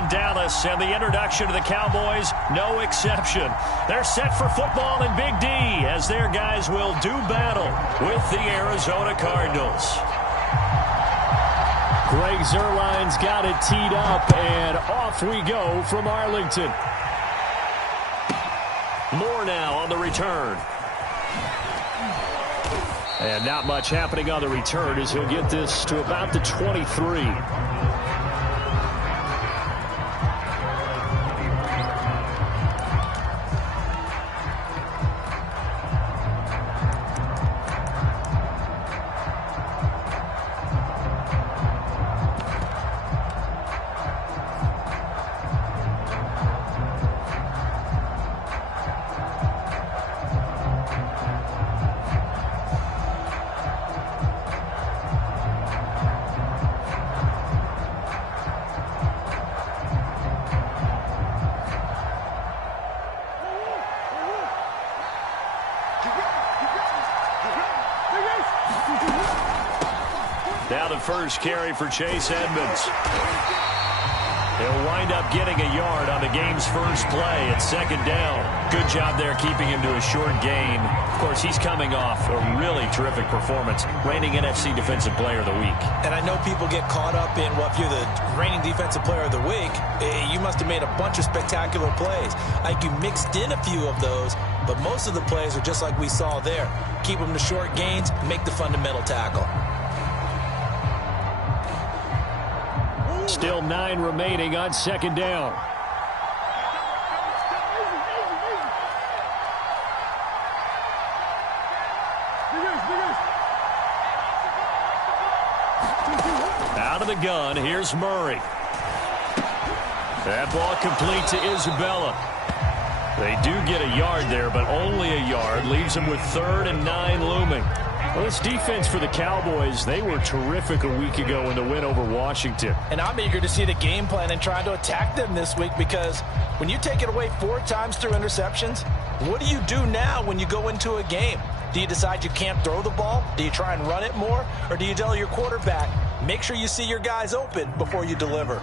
in Dallas, and the introduction to the Cowboys, no exception. They're set for football in Big D as their guys will do battle with the Arizona Cardinals. Greg Zuerlein's got it teed up, and off we go from Arlington. Moore now on the return. And not much happening on the return as he'll get this to about the 23. Now the first carry for Chase Edmonds. He'll wind up getting a yard on the game's first play at second down. Good job there keeping him to a short gain. Of course, he's coming off a really terrific performance, reigning NFC Defensive Player of the Week. And I know people get caught up in, well, if you're the reigning Defensive Player of the Week, you must have made a bunch of spectacular plays. I think you mixed in a few of those, but most of the plays are just like we saw there. Keep them to short gains, make the fundamental tackle. Still 9 remaining on second down. Out of the gun, here's Murray. That ball complete to Isabella. They do get a yard there, but only a yard. Leaves them with 3rd and 9 looming. Well, this defense for the Cowboys, they were terrific a week ago in the win over Washington. And I'm eager to see the game plan and trying to attack them this week, because when you take it away 4 times through interceptions, what do you do now when you go into a game? Do you decide you can't throw the ball? Do you try and run it more? Or do you tell your quarterback, make sure you see your guys open before you deliver?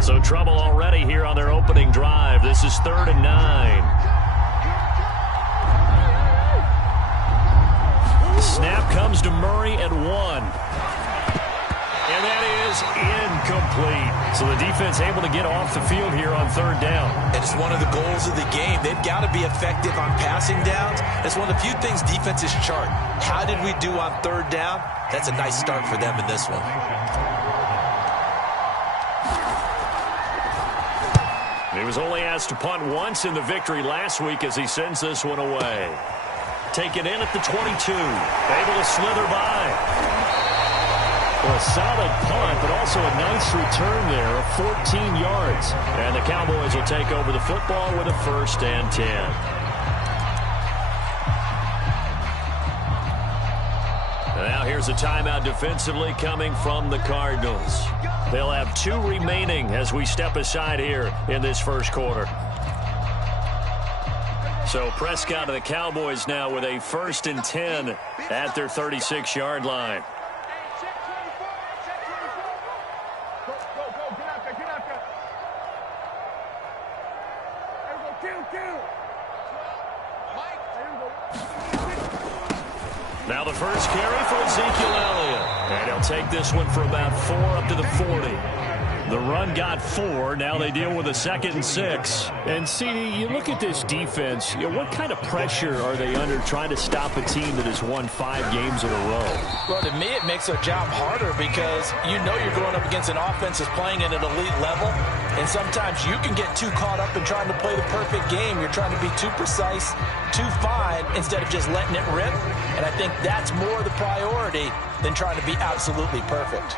So trouble already here on their opening drive. This is 3rd and 9. Snap comes to Murray at 1. And that is incomplete. So the defense able to get off the field here on 3rd down. And it's one of the goals of the game. They've got to be effective on passing downs. It's one of the few things defenses chart. How did we do on 3rd down? That's a nice start for them in this one. He was only asked to punt once in the victory last week as he sends this one away. Taken in at the 22. Able to slither by. Well, a solid punt, but also a nice return there of 14 yards. And the Cowboys will take over the football with a 1st and 10. Now here's a timeout defensively coming from the Cardinals. They'll have 2 remaining as we step aside here in this first quarter. So Prescott and the Cowboys now with a 1st and 10 at their 36-yard line. Now the first carry for Ezekiel Elliott. And he'll take this one for about 4 up to the 40. The run got 4. Now they deal with a 2nd and 6. And, CD, you look at this defense, what kind of pressure are they under trying to stop a team that has won 5 games in a row? Well, to me, it makes their job harder because you know you're going up against an offense that's playing at an elite level. And sometimes you can get too caught up in trying to play the perfect game. You're trying to be too precise, too fine, instead of just letting it rip. And I think that's more the priority than trying to be absolutely perfect.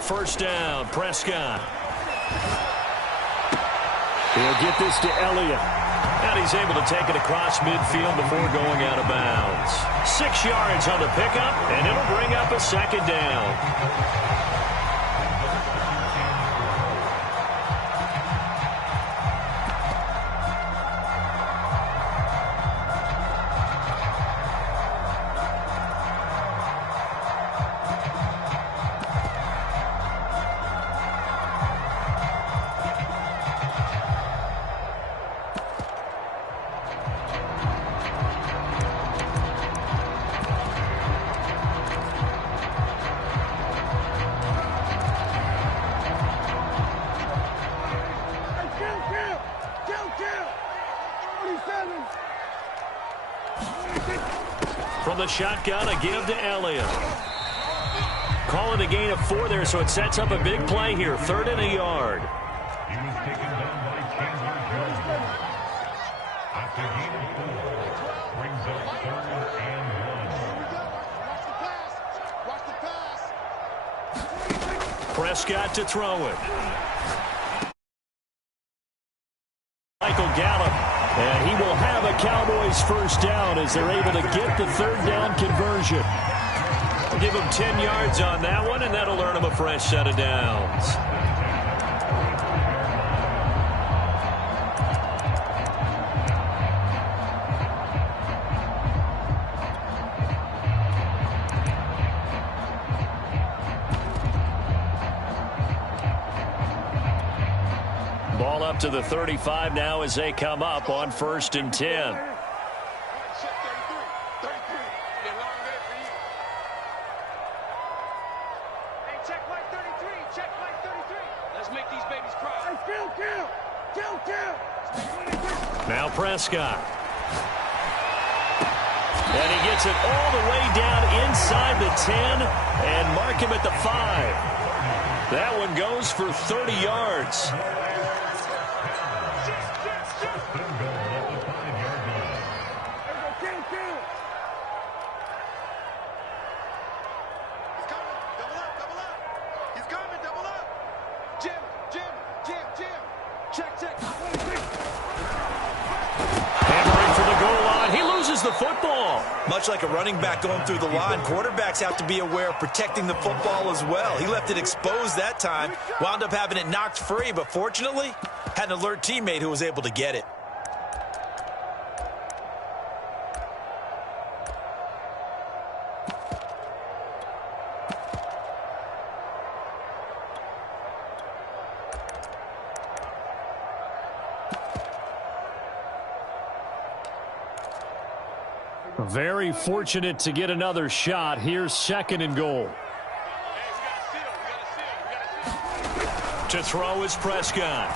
First down, Prescott. He'll get this to Elliott. And he's able to take it across midfield before going out of bounds. 6 yards on the pickup, and it'll bring up a second down. From the shotgun, a give to Elliott. Calling a gain of 4 there, so it sets up a big play here. 3rd and a yard. He was taken down by Chandler Jones. After gain of 4, brings up 3rd and 1. Prescott to throw it. Michael Gallup. And he will have a Cowboys first down as they're able to get the 3rd down conversion. We'll give him 10 yards on that one, and that'll earn him a fresh set of downs. Ball up to the 35 now as they come up on 1st and 10. Now Prescott. And he gets it all the way down inside the 10 and mark him at the 5. That one goes for 30 yards. The football. Much like a running back going through the line, quarterbacks have to be aware of protecting the football as well. He left it exposed that time, wound up having it knocked free, but fortunately had an alert teammate who was able to get it. Very fortunate to get another shot. Here's 2nd and goal. To throw is Prescott.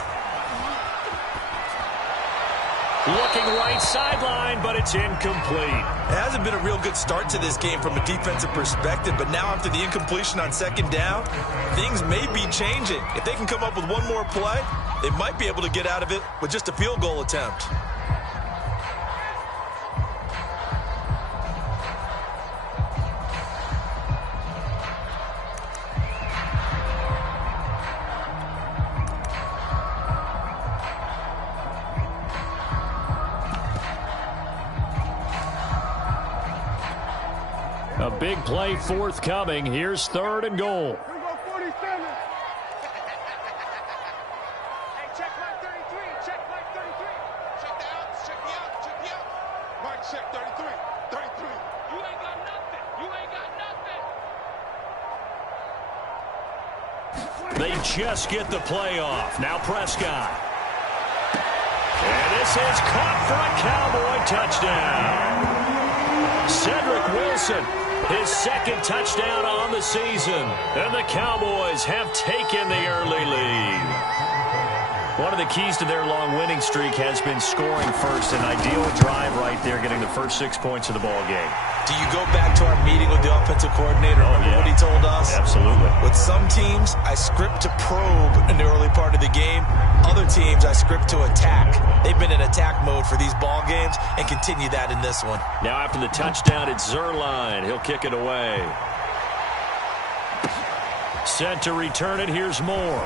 Looking right sideline, but it's incomplete. It hasn't been a real good start to this game from a defensive perspective, but now after the incompletion on 2nd down, things may be changing. If they can come up with one more play, they might be able to get out of it with just a field goal attempt. A big play forthcoming. Here's 3rd and goal. Hey, check Mike 33. Check Mike 33. Check the outs. Check the outs. Check the outs. Mike, check 33. 33. You ain't got nothing. You ain't got nothing. They just get the play off. Now Prescott. And this is caught for a Cowboy touchdown. Cedric Wilson, his 2nd touchdown on the season. And the Cowboys have taken the early lead. One of the keys to their long winning streak has been scoring first. An ideal drive right there, getting the first 6 points of the ball game. Do you go back to our meeting with the offensive coordinator? Remember what he told us? Absolutely. With some teams, I script to probe in the early part of the game. Other teams, I script to attack. They've been in attack mode for these ball games and continue that in this one. Now after the touchdown, it's Zerline. He'll kick it away. Set to return it. Here's Moore.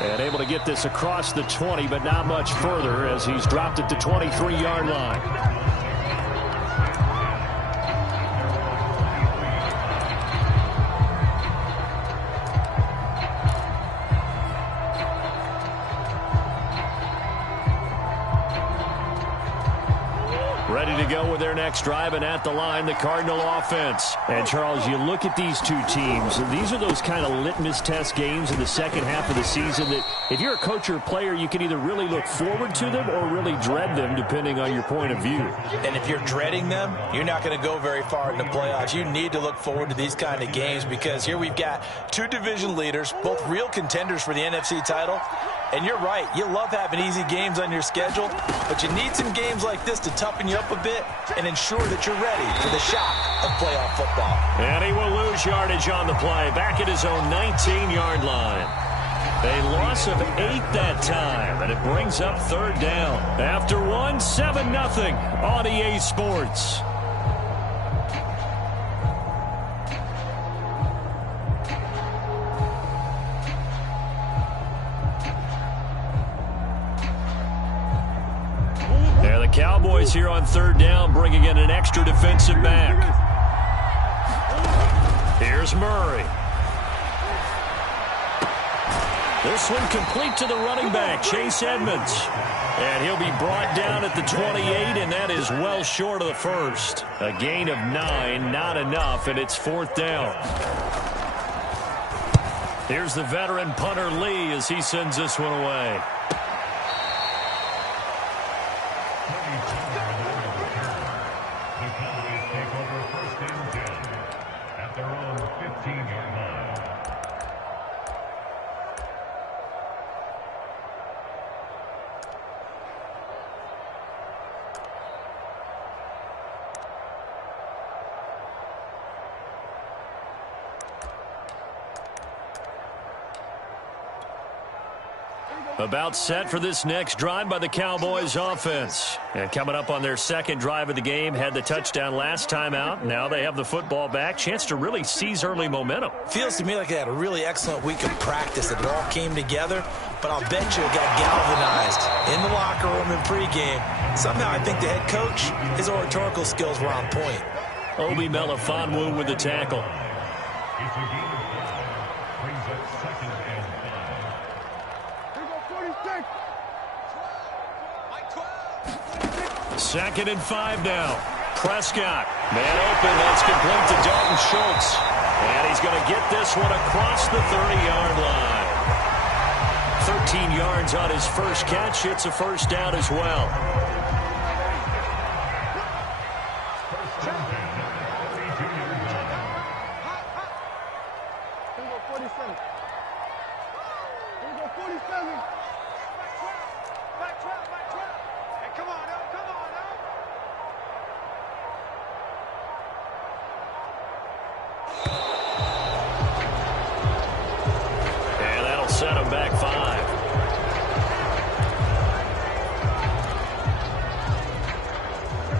And able to get this across the 20, but not much further as he's dropped it to 23-yard line. Ready to go with their next drive, and at the line, the Cardinal offense. And, Charles, you look at these two teams, and these are those kind of litmus test games in the second half of the season that if you're a coach or a player, you can either really look forward to them or really dread them, depending on your point of view. And if you're dreading them, you're not going to go very far in the playoffs. You need to look forward to these kind of games because here we've got two division leaders, both real contenders for the NFC title. And you're right, you love having easy games on your schedule, but you need some games like this to toughen you up a bit and ensure that you're ready for the shock of playoff football. And he will lose yardage on the play, back at his own 19-yard line. A loss of 8 that time, and it brings up third down. After one, 7-0 on EA Sports. Cowboys here on third down, bringing in an extra defensive back. Here's Murray. This one complete to the running back, Chase Edmonds. And he'll be brought down at the 28, and that is well short of the first. A gain of 9, not enough, and it's fourth down. Here's the veteran punter Lee as he sends this one away. About set for this next drive by the Cowboys offense. And coming up on their second drive of the game, had the touchdown last time out. Now they have the football back. Chance to really seize early momentum. Feels to me like they had a really excellent week of practice. That it all came together. But I'll bet you it got galvanized in the locker room in pregame. Somehow I think the head coach, his oratorical skills were on point. Obi Melifonwu with the tackle. Second and 5 now. Prescott. Man open. That's complete to Dalton Schultz. And he's going to get this one across the 30-yard line. 13 yards on his first catch. It's a first down as well. Set him back 5.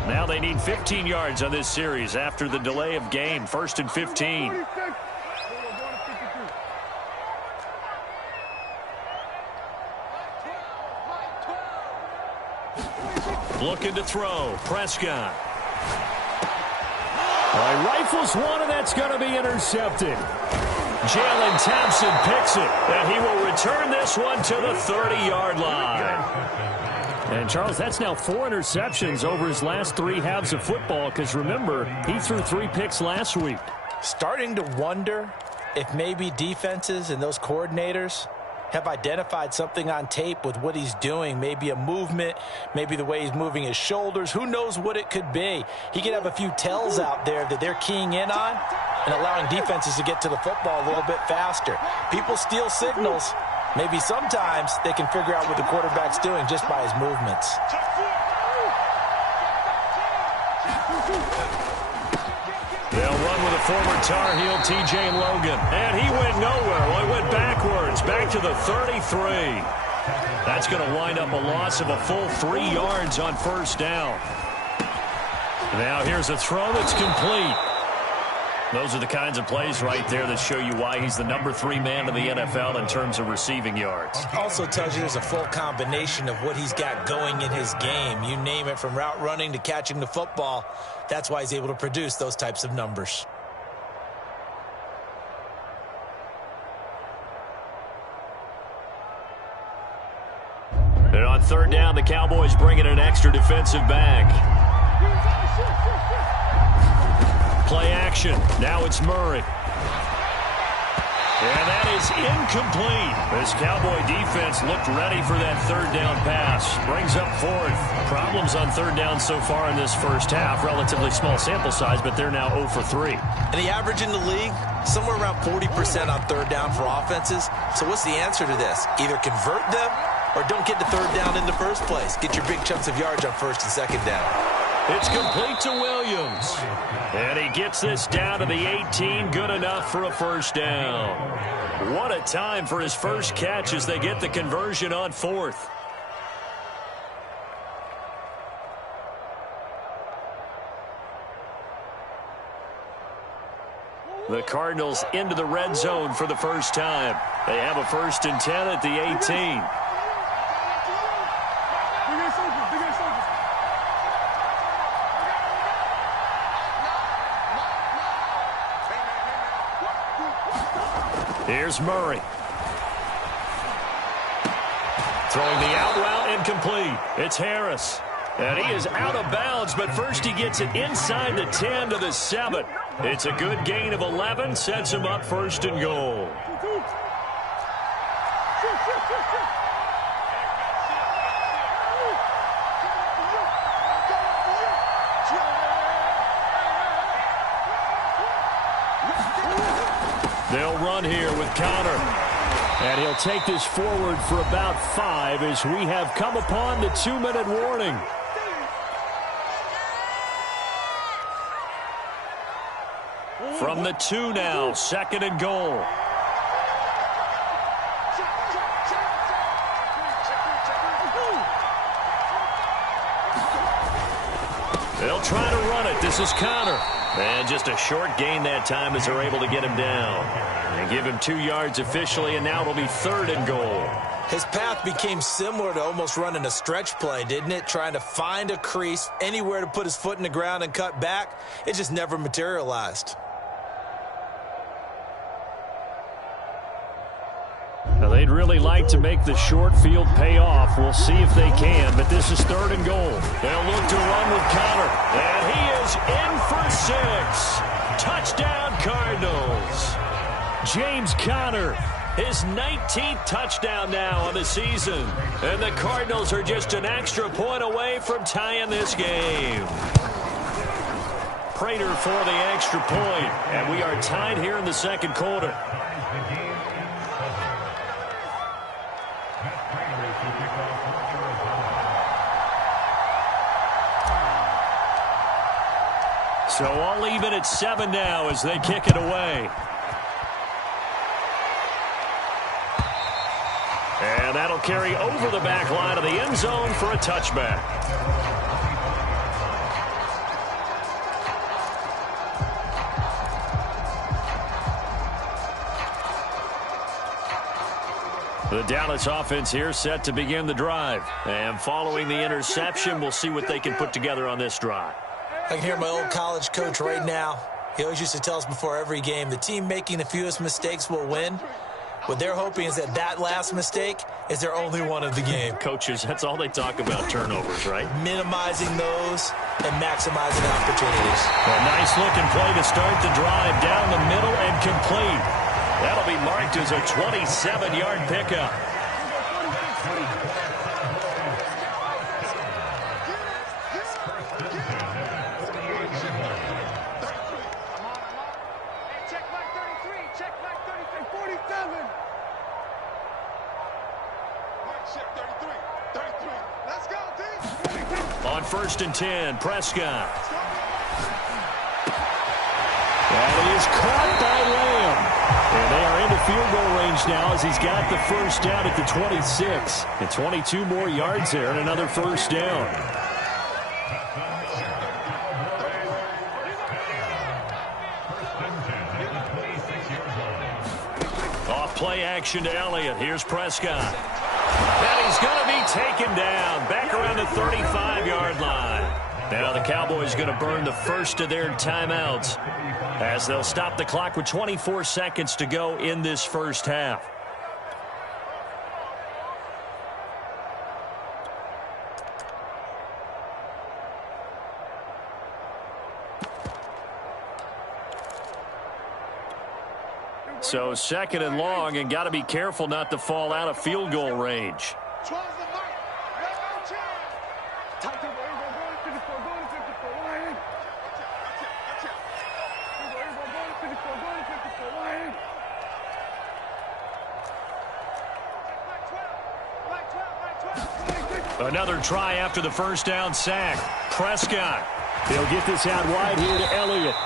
Now they need 15 yards on this series after the delay of game. First and 15. Looking to throw. Prescott. Rifles one, and that's going to be intercepted. Jalen Thompson picks it, and he will return this one to the 30-yard line. And, Charles, that's now 4 interceptions over his last 3 halves of football because, remember, he threw 3 picks last week. Starting to wonder if maybe defenses and those coordinators have identified something on tape with what he's doing. Maybe a movement, maybe the way he's moving his shoulders. Who knows what it could be? He could have a few tells out there that they're keying in on and allowing defenses to get to the football a little bit faster. People steal signals. Maybe sometimes they can figure out what the quarterback's doing just by his movements. They'll run with a former Tar Heel, T.J. Logan. And he went nowhere. Well, he went backwards, back to the 33. That's going to wind up a loss of a full 3 yards on first down. Now here's a throw that's complete. Those are the kinds of plays right there that show you why he's the #3 man in the NFL in terms of receiving yards. Also tells you there's a full combination of what he's got going in his game. You name it, from route running to catching the football. That's why he's able to produce those types of numbers. And on 3rd down, the Cowboys bring in an extra defensive back. Play action. Now it's Murray. And that is incomplete. This Cowboy defense looked ready for that 3rd down pass. Brings up 4th. Problems on 3rd down so far in this first half. Relatively small sample size, but they're now 0 for 3. And the average in the league, somewhere around 40% on 3rd down for offenses. So what's the answer to this? Either convert them or don't get to 3rd down in the first place. Get your big chunks of yards on 1st and 2nd down. It's complete to Williams. And he gets this down to the 18. Good enough for a 1st down. What a time for his first catch as they get the conversion on 4th. The Cardinals into the red zone for the first time. They have a 1st and 10 at the 18. Here's Murray. Throwing the out route, incomplete. It's Harris. And he is out of bounds, but first he gets it inside the 10 to the 7. It's a good gain of 11, sets him up 1st and goal. They'll run here with Connor. And he'll take this forward for about 5 as we have come upon the 2-minute warning. From the 2 now, 2nd and goal. They'll try to run it. This is Connor. And just a short gain that time as they're able to get him down. And give him 2 yards officially, and now it'll be 3rd and goal. His path became similar to almost running a stretch play, didn't it? Trying to find a crease, anywhere to put his foot in the ground and cut back. It just never materialized. Now, they'd really like to make the short field pay off. We'll see if they can, but this is 3rd and goal. They'll look to run with Connor, and he is in for 6. Touchdown, Cardinals. James Conner, his 19th touchdown now on the season. And the Cardinals are just an extra point away from tying this game. Prater for the extra point, and we are tied here in the 2nd quarter. So all even at 7 now as they kick it away. And that'll carry over the back line of the end zone for a touchback. The Dallas offense here set to begin the drive. And following the interception, we'll see what they can put together on this drive. I can hear my old college coach right now. He always used to tell us before every game, the team making the fewest mistakes will win. What they're hoping is that last mistake is their only one of the game. Coaches, that's all they talk about, turnovers, right? Minimizing those and maximizing opportunities. A nice looking play to start the drive down the middle and complete. That'll be marked as a 27-yard pickup. On 1st and 10, Prescott. And he is caught by Lamb. And they are into field goal range now as he's got the 1st down at the 26. And 22 more yards there and another 1st down. play action to Elliott. Here's Prescott. And he's going to be taken down back around the 35-yard line. Now the Cowboys going to burn the first of their timeouts as they'll stop the clock with 24 seconds to go in this first half. So second and long, and got to be careful not to fall out of field goal range. Another try after the first down sack. Prescott. They'll get this out wide here to Elliott.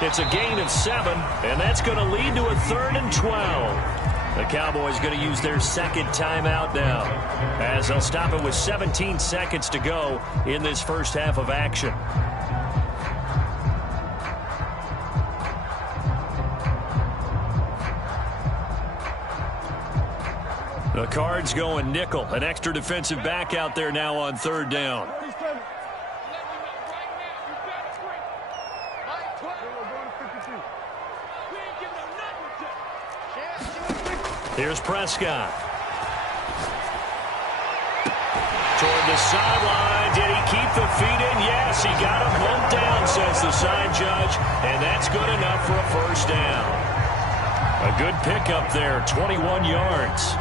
It's a gain of 7, and that's going to lead to a 3rd and 12. The Cowboys going to use their second timeout now as they'll stop it with 17 seconds to go in this first half of action. The Cards going nickel. An extra defensive back out there now on 3rd down. Here's Prescott. Toward the sideline. Did he keep the feet in? Yes, he got him bumped down, says the side judge. And that's good enough for a first down. A good pickup there, 21 yards.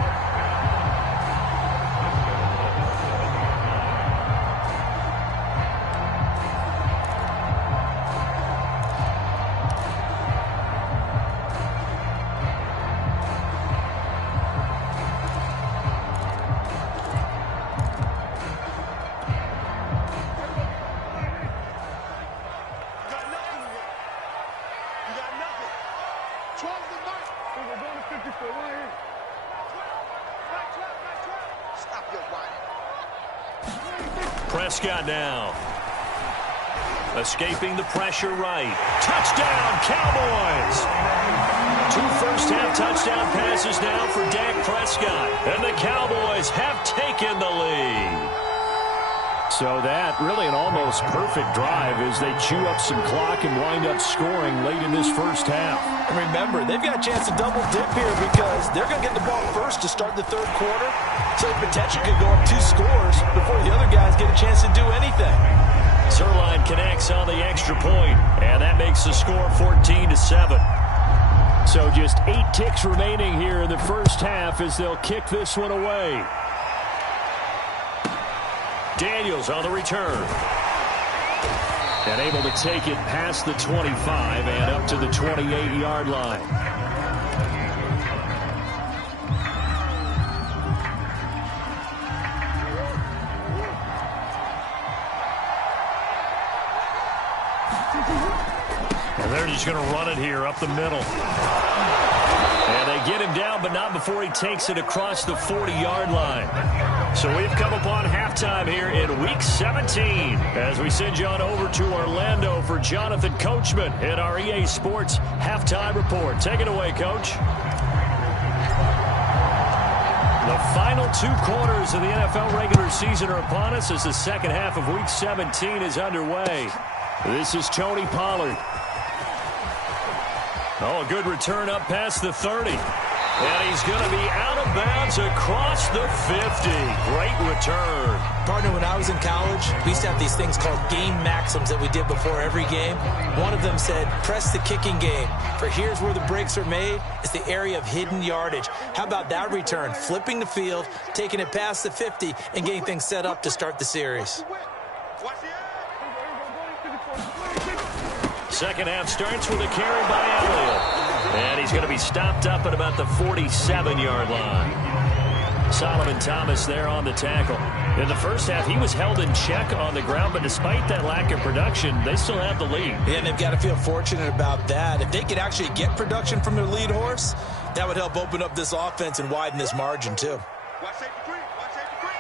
Prescott now. Escaping the pressure right. Touchdown, Cowboys! 2 first-half touchdown passes now for Dak Prescott. And the Cowboys have taken the lead. So that really an almost perfect drive as they chew up some clock and wind up scoring late in this first half. And remember, they've got a chance to double dip here because they're going to get the ball first to start the 3rd quarter. So they potentially could go up 2 scores before the other guys get a chance to do anything. Zerline connects on the extra point, and that makes the score 14-7. So just 8 ticks remaining here in the first half as they'll kick this one away. Daniels on the return. And able to take it past the 25 and up to the 28-yard line. And they're just going to run it here up the middle. And they get him down, but not before he takes it across the 40-yard line. So we've come upon halftime here in Week 17 as we send you on over to Orlando for Jonathan Coachman in our EA Sports Halftime Report. Take it away, Coach. The final 2 quarters of the NFL regular season are upon us as the second half of Week 17 is underway. This is Tony Pollard. Oh, a good return up past the 30. And he's going to be out of bounds across the 50. Great return. Partner, when I was in college, we used to have these things called game maxims that we did before every game. One of them said, press the kicking game. For here's where the breaks are made. It's the area of hidden yardage. How about that return? Flipping the field, taking it past the 50, and getting things set up to start the series. Second half starts with a carry by Elliott. And he's going to be stopped up at about the 47-yard line. Solomon Thomas there on the tackle. In the first half, he was held in check on the ground, but despite that lack of production, they still have the lead. And they've got to feel fortunate about that. If they could actually get production from their lead horse, that would help open up this offense and widen this margin, too. Watch safety three. Watch safety three.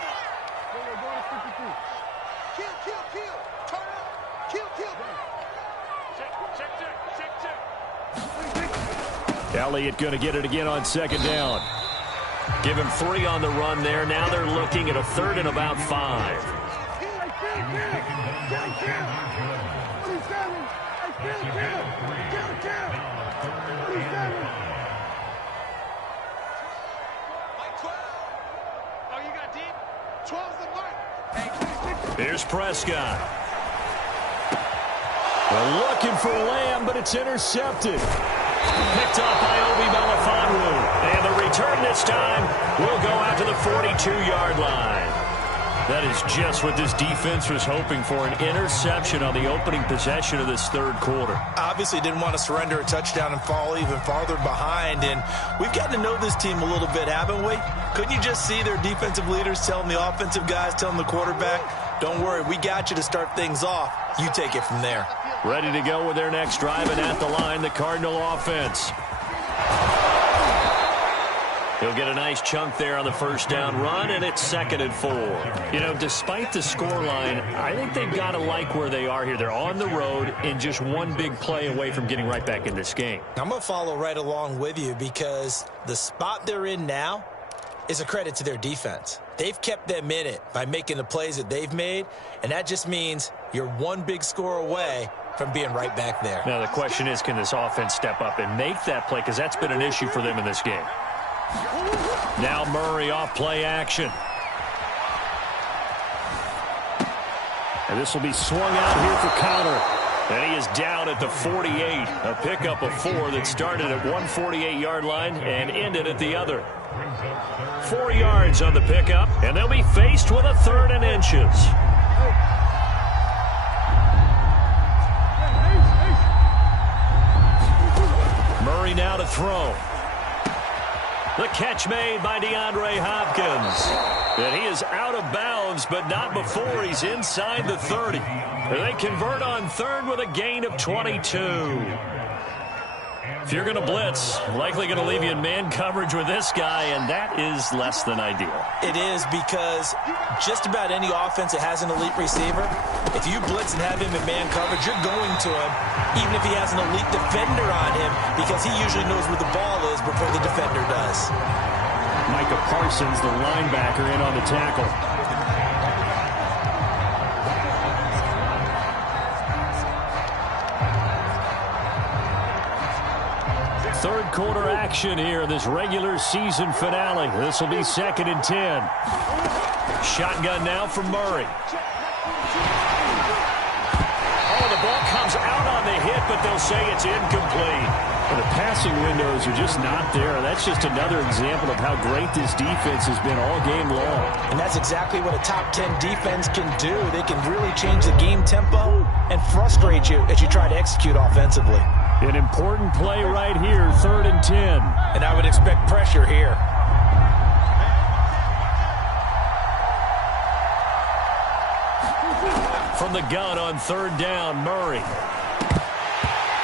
Kill. Turn up. Kill. Elliott going to get it again on second down. Give him 3 on the run there. Now they're looking at a 3rd and about 5. Here's Prescott. They're looking for Lamb, but it's intercepted. Picked up by Obi Melifonwu. And the return this time will go out to the 42-yard line. That is just what this defense was hoping for, an interception on the opening possession of this 3rd quarter. Obviously didn't want to surrender a touchdown and fall even farther behind. And we've gotten to know this team a little bit, haven't we? Couldn't you just see their defensive leaders telling the offensive guys, telling the quarterback, don't worry, we got you to start things off. You take it from there. Ready to go with their next drive, and at the line, the Cardinal offense. He'll get a nice chunk there on the first down run, and it's 2nd and 4. You know, despite the scoreline, I think they've got to like where they are here. They're on the road and just one big play away from getting right back in this game. I'm going to follow right along with you because the spot they're in now is a credit to their defense. They've kept them in it by making the plays that they've made, and that just means you're one big score away from being right back there. Now, the question is, can this offense step up and make that play? Because that's been an issue for them in this game. Now Murray off play action. And this will be swung out here for counter. And he is down at the 48. A pickup of 4 that started at 148-yard line and ended at the other. 4 yards on the pickup, and they'll be faced with a 3rd and inches. Murray now to throw. The catch made by DeAndre Hopkins. And he is out of bounds, but not before he's inside the 30. They convert on 3rd with a gain of 22. If you're going to blitz, likely going to leave you in man coverage with this guy, and that is less than ideal. It is, because just about any offense that has an elite receiver, if you blitz and have him in man coverage, you're going to him, even if he has an elite defender on him, because he usually knows where the ball is before the defender does. Micah Parsons, the linebacker, in on the tackle. Third quarter action here, this regular season finale. This will be 2nd and 10. Shotgun now from Murray. Oh, the ball comes out on the hit, but they'll say it's incomplete. Well, the passing windows are just not there. That's just another example of how great this defense has been all game long. And that's exactly what a top 10 defense can do. They can really change the game tempo and frustrate you as you try to execute offensively. An important play right here, 3rd and 10. And I would expect pressure here. From the gun on 3rd down, Murray.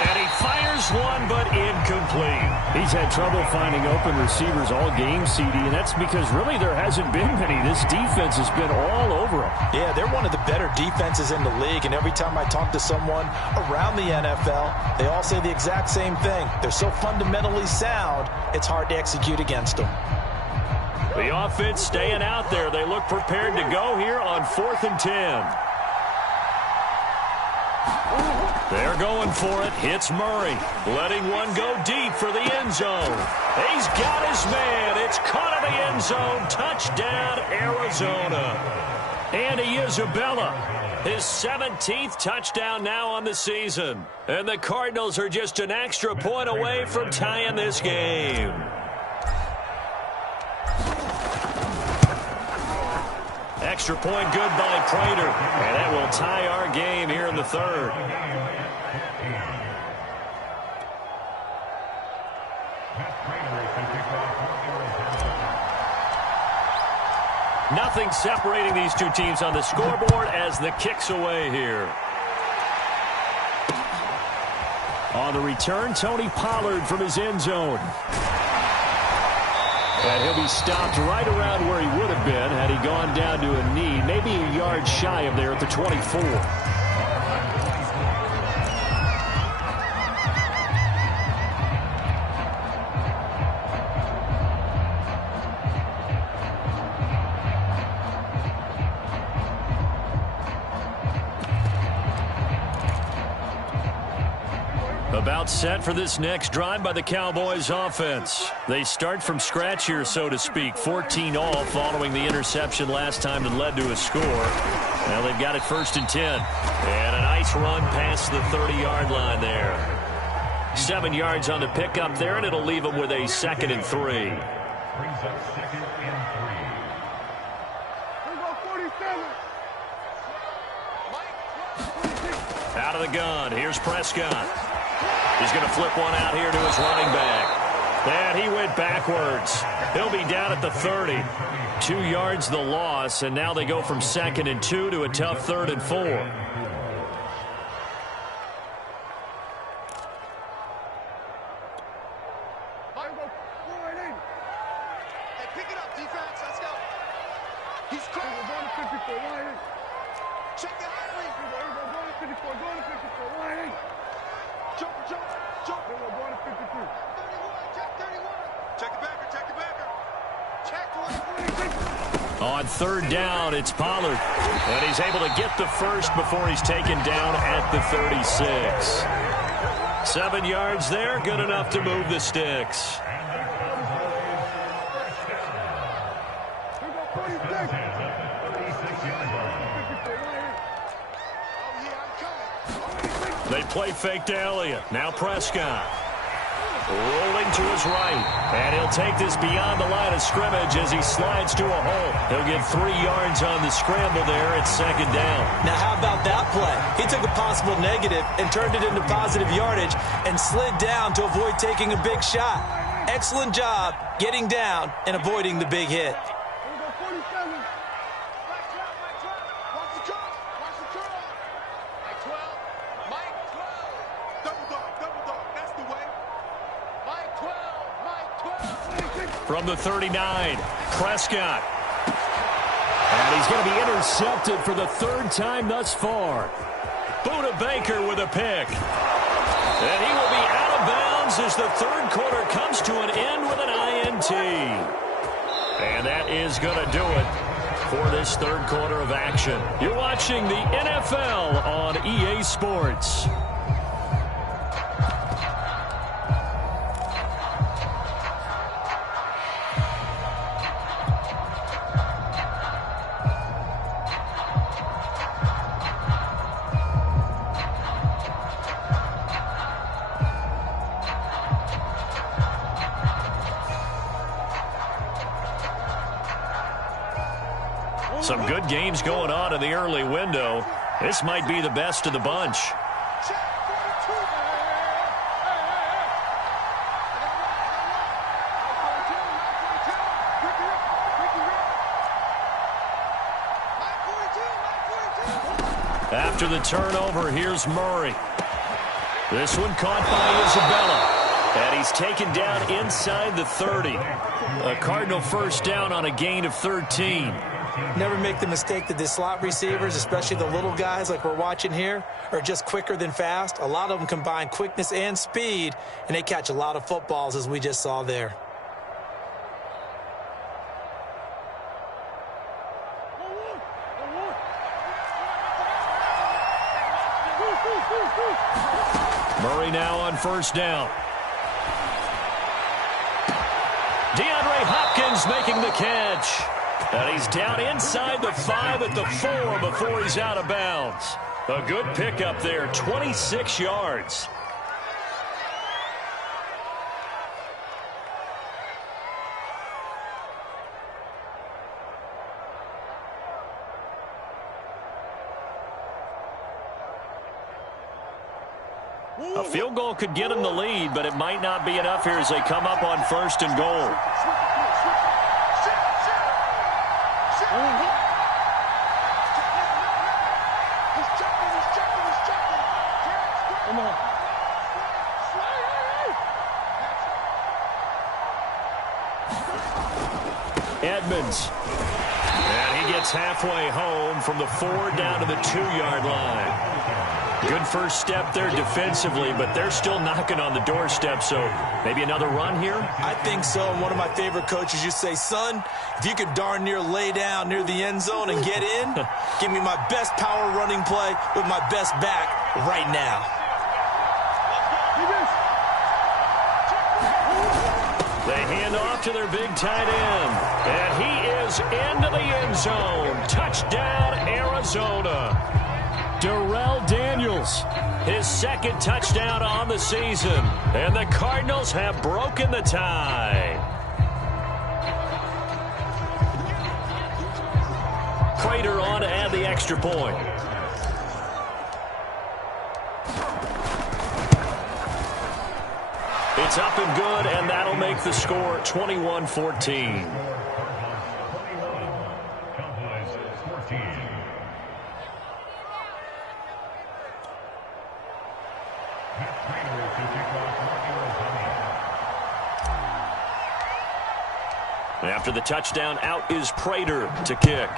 And he fires one, but incomplete. He's had trouble finding open receivers all game, CD, and that's because really there hasn't been many. This defense has been all over them. Yeah, they're one of the better defenses in the league, and every time I talk to someone around the NFL, they all say the exact same thing. They're so fundamentally sound, it's hard to execute against them. The offense staying out there. They look prepared to go here on 4th and 10. They're going for it. Hits Murray. Letting one go deep for the end zone. He's got his man. It's caught in the end zone. Touchdown, Arizona. Andy Isabella, his 17th touchdown now on the season. And the Cardinals are just an extra point away from tying this game. Extra point good by Prater. And that will tie our game here in the 3rd. Nothing separating these two teams on the scoreboard as the kick's away here. On the return, Tony Pollard from his end zone. And he'll be stopped right around where he would have been had he gone down to a knee, maybe a yard shy of there at the 24. About set for this next drive by the Cowboys offense. They start from scratch here, so to speak. 14 all following the interception last time that led to a score. Now they've got it 1st and 10. And a nice run past the 30-yard line there. 7 yards on the pickup there, and it'll leave them with a 2nd and 3. Brings up 2nd and 3. Out of the gun. Here's Prescott. He's going to flip one out here to his running back. And he went backwards. He'll be down at the 30. 2 yards the loss, and now they go from 2nd and 2 to a tough 3rd and 4. Hey, pick it up, defense. Let's go. He's caught. We're going to 54. Line. Check the highway. We're going to 54. Going to 54. Line. Jump. We're going to 53. 31. Check 31. Check the backer. Check the backer. Check 20. On 3rd down, it's Pollard. And he's able to get the first before he's taken down at the 36. 7 yards there, good enough to move the sticks. They play fake to Elliott. Now Prescott. Rolling to his right. And he'll take this beyond the line of scrimmage as he slides to a hole. He'll get 3 yards on the scramble there at 2nd down. Now, how about that play? He took a possible negative and turned it into positive yardage and slid down to avoid taking a big shot. Excellent job getting down and avoiding the big hit. From the 39, Prescott. And he's going to be intercepted for the 3rd time thus far. Buda Baker with a pick. And he will be out of bounds as the 3rd quarter comes to an end with an INT. And that is going to do it for this 3rd quarter of action. You're watching the NFL on EA Sports. Some good games going on in the early window. This might be the best of the bunch. After the turnover, here's Murray. This one caught by Isabella. And he's taken down inside the 30. A Cardinal 1st down on a gain of 13. Never make the mistake that the slot receivers, especially the little guys like we're watching here, are just quicker than fast. A lot of them combine quickness and speed, and they catch a lot of footballs, as we just saw there. Murray now on 1st down. DeAndre Hopkins making the catch. And he's down inside the 5 at the 4 before he's out of bounds. A good pickup there, 26 yards. A field goal could get him the lead, but it might not be enough here as they come up on 1st and goal. Edmonds. And he gets halfway home from the 4 down to the 2-yard line. Good first step there defensively, but they're still knocking on the doorstep, so maybe another run here? I think so, and one of my favorite coaches used to say, son, if you can darn near lay down near the end zone and get in, give me my best power running play with my best back right now. They hand off to their big tight end. And he is into the end zone. Touchdown, Arizona. Darrell Daniels, his second touchdown on the season. And the Cardinals have broken the tie. Prater on to add the extra point. It's up and good, and that'll make the score 21-14. After the touchdown, out is Prater to kick.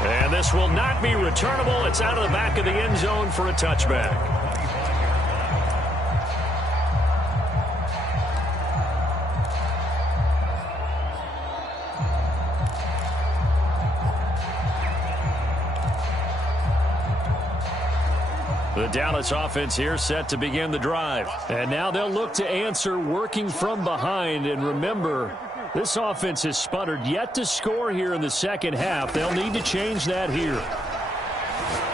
And this will not be returnable. It's out of the back of the end zone for a touchback. The Dallas offense here set to begin the drive. And now they'll look to answer working from behind. And remember, this offense has sputtered yet to score here in the second half. They'll need to change that here.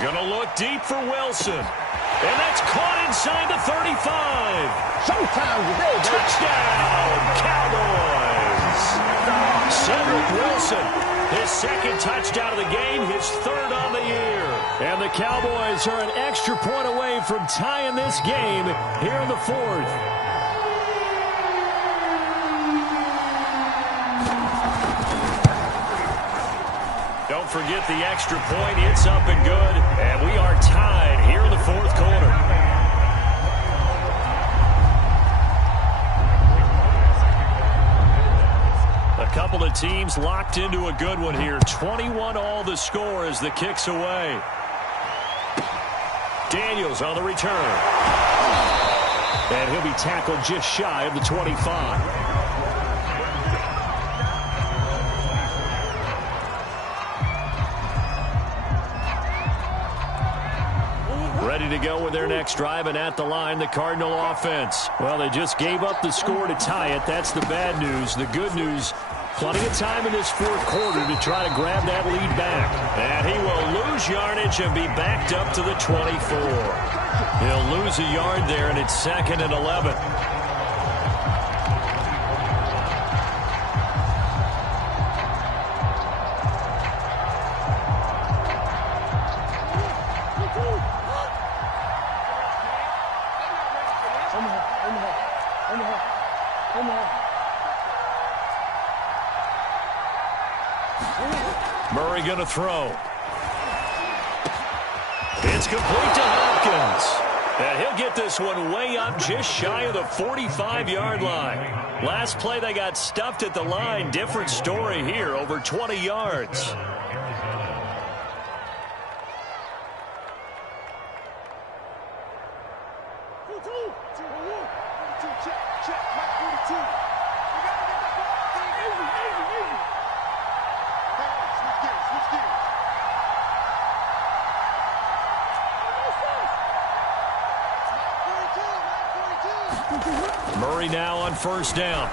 Gonna look deep for Wilson. And that's caught inside the 35. Sometimes you go, Touchdown, Cowboys. Cedric Wilson, his second touchdown of the game, his third on the year. And the Cowboys are an extra point away from tying this game here in the fourth. Don't forget the extra point. It's up and good. And we are tied here in the fourth quarter. A couple of teams locked into a good one here. 21-all the score as the kick's away. Daniels on the return. And he'll be tackled just shy of the 25. Ready to go with their next drive, and at the line, the Cardinal offense. Well, they just gave up the score to tie it. That's the bad news. The good news, plenty of time in this fourth quarter to try to grab that lead back. And he will lose yardage and be backed up to the 24. He'll lose a yard there, and it's 2nd and 11. Murray going to throw. It's complete to Hopkins. And he'll get this one way up just shy of the 45-yard line. Last play they got stuffed at the line. Different story here, over 20 yards. Murray now on first down.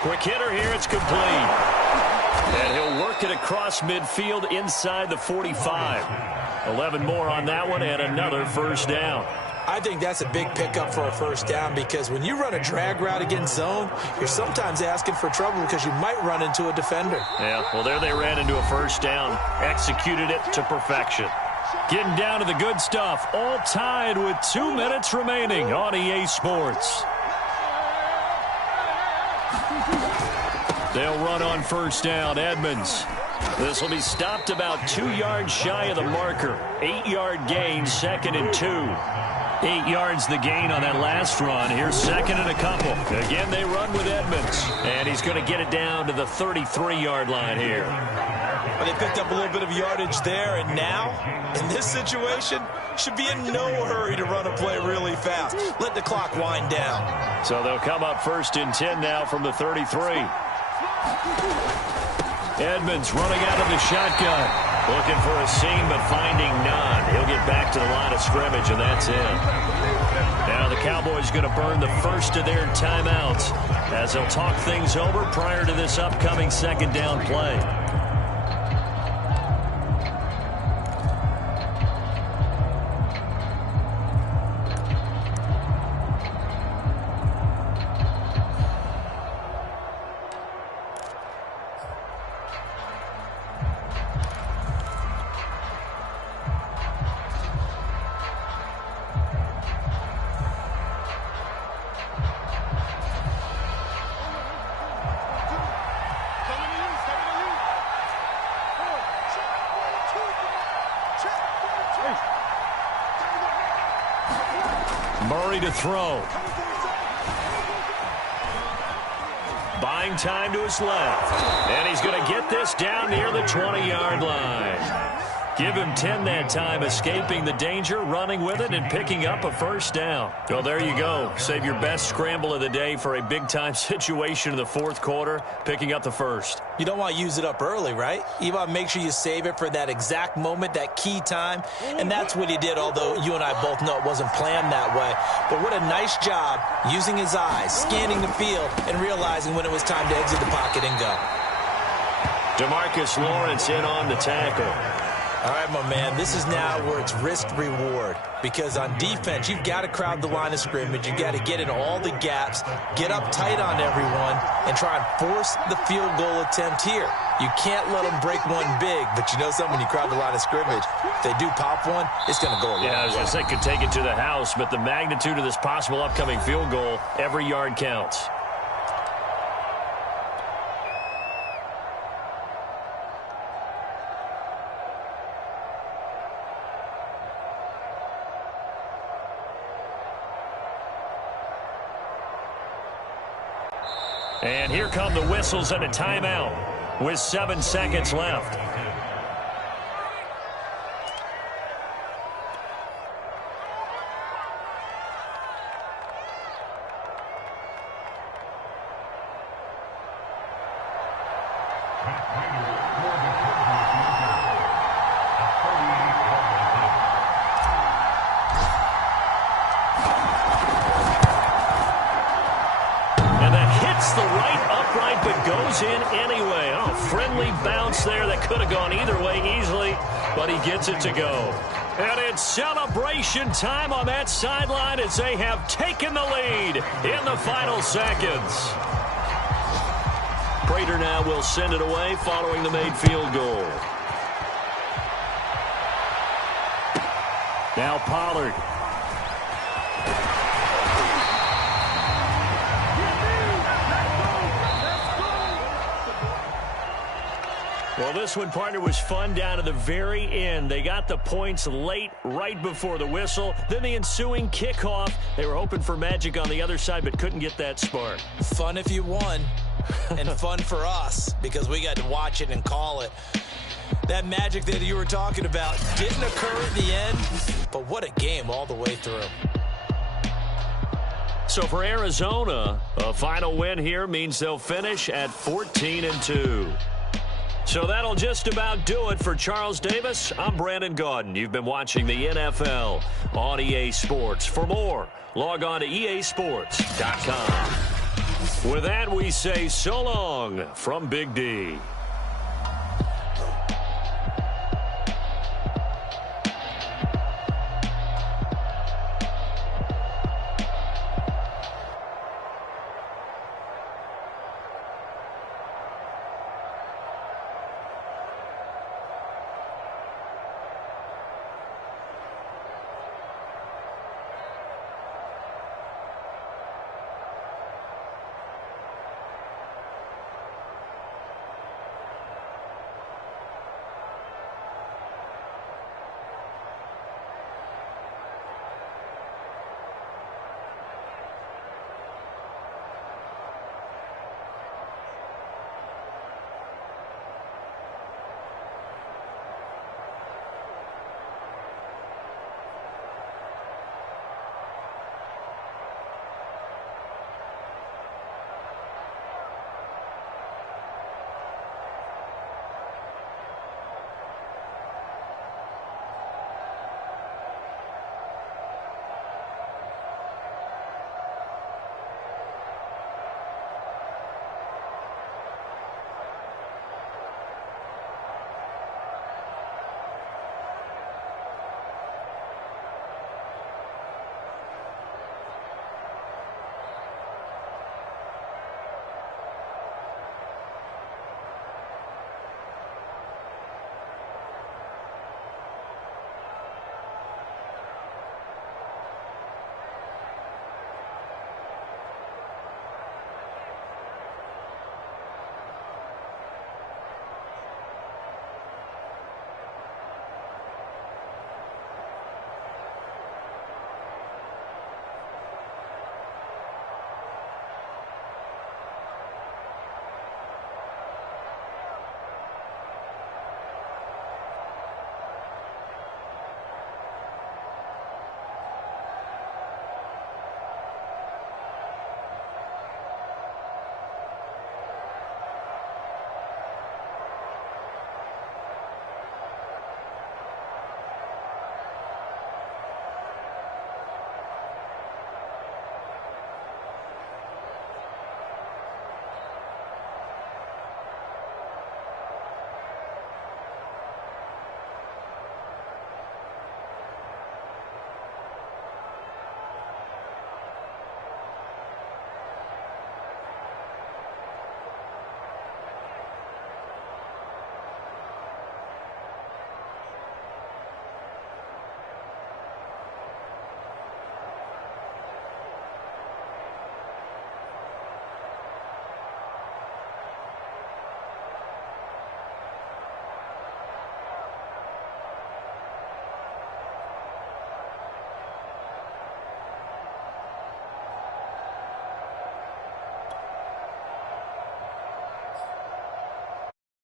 Quick hitter here, it's complete. And he'll work it across midfield inside the 45. 11 more on that one and another first down. I think that's a big pickup for a first down, because when you run a drag route against zone, you're sometimes asking for trouble because you might run into a defender. Yeah, well, there they ran into a first down. Executed it to perfection. Getting down to the good stuff. All tied with 2 minutes remaining on EA Sports. They'll run on first down. Edmonds. This will be stopped about 2 yards shy of the marker. 8-yard gain, 2nd and 2. 8 yards the gain on that last run. Here's 2nd and a couple. Again, they run with Edmonds. And he's going to get it down to the 33-yard line here. Well, they picked up a little bit of yardage there, and now, in this situation, should be in no hurry to run a play really fast. Let the clock wind down. So they'll come up 1st and 10 now from the 33. Edmonds running out of the shotgun. Looking for a seam, but finding none. He'll get back to the line of scrimmage, and that's it. Now the Cowboys going to burn the first of their timeouts as they'll talk things over prior to this upcoming second down play. Murray to throw. Buying time to his left. And he's going to get this down near the 20-yard line. Give him 10 that time, escaping the danger, running with it, and picking up a first down. Well, there you go. Save your best scramble of the day for a big-time situation in the fourth quarter, picking up the first. You don't want to use it up early, right? You want to make sure you save it for that exact moment, that key time, and that's what he did, although you and I both know it wasn't planned that way. But what a nice job using his eyes, scanning the field, and realizing when it was time to exit the pocket and go. DeMarcus Lawrence in on the tackle. All right, my man, this is now where it's risk-reward, because on defense, you've got to crowd the line of scrimmage. You've got to get in all the gaps, get up tight on everyone, and try and force the field goal attempt here. You can't let them break one big, but you know something, when you crowd the line of scrimmage, if they do pop one, it's going to go a long way. Yeah, I was going to say could take it to the house, but the magnitude of this possible upcoming field goal, every yard counts. And here come the whistles and a timeout with 7 seconds left. In anyway. Oh, friendly bounce there that could have gone either way easily, but he gets it to go. And it's celebration time on that sideline as they have taken the lead in the final seconds. Prater now will send it away following the made field goal. Now Pollard. Well, this one, partner, was fun down to the very end. They got the points late, right before the whistle. Then the ensuing kickoff. They were hoping for magic on the other side, but couldn't get that spark. Fun if you won, and fun for us, because we got to watch it and call it. That magic that you were talking about didn't occur at the end, but what a game all the way through. So for Arizona, a final win here means they'll finish at 14-2. So that'll just about do it for Charles Davis. I'm Brandon Gaudin. You've been watching the NFL on EA Sports. For more, log on to easports.com. With that, we say so long from Big D.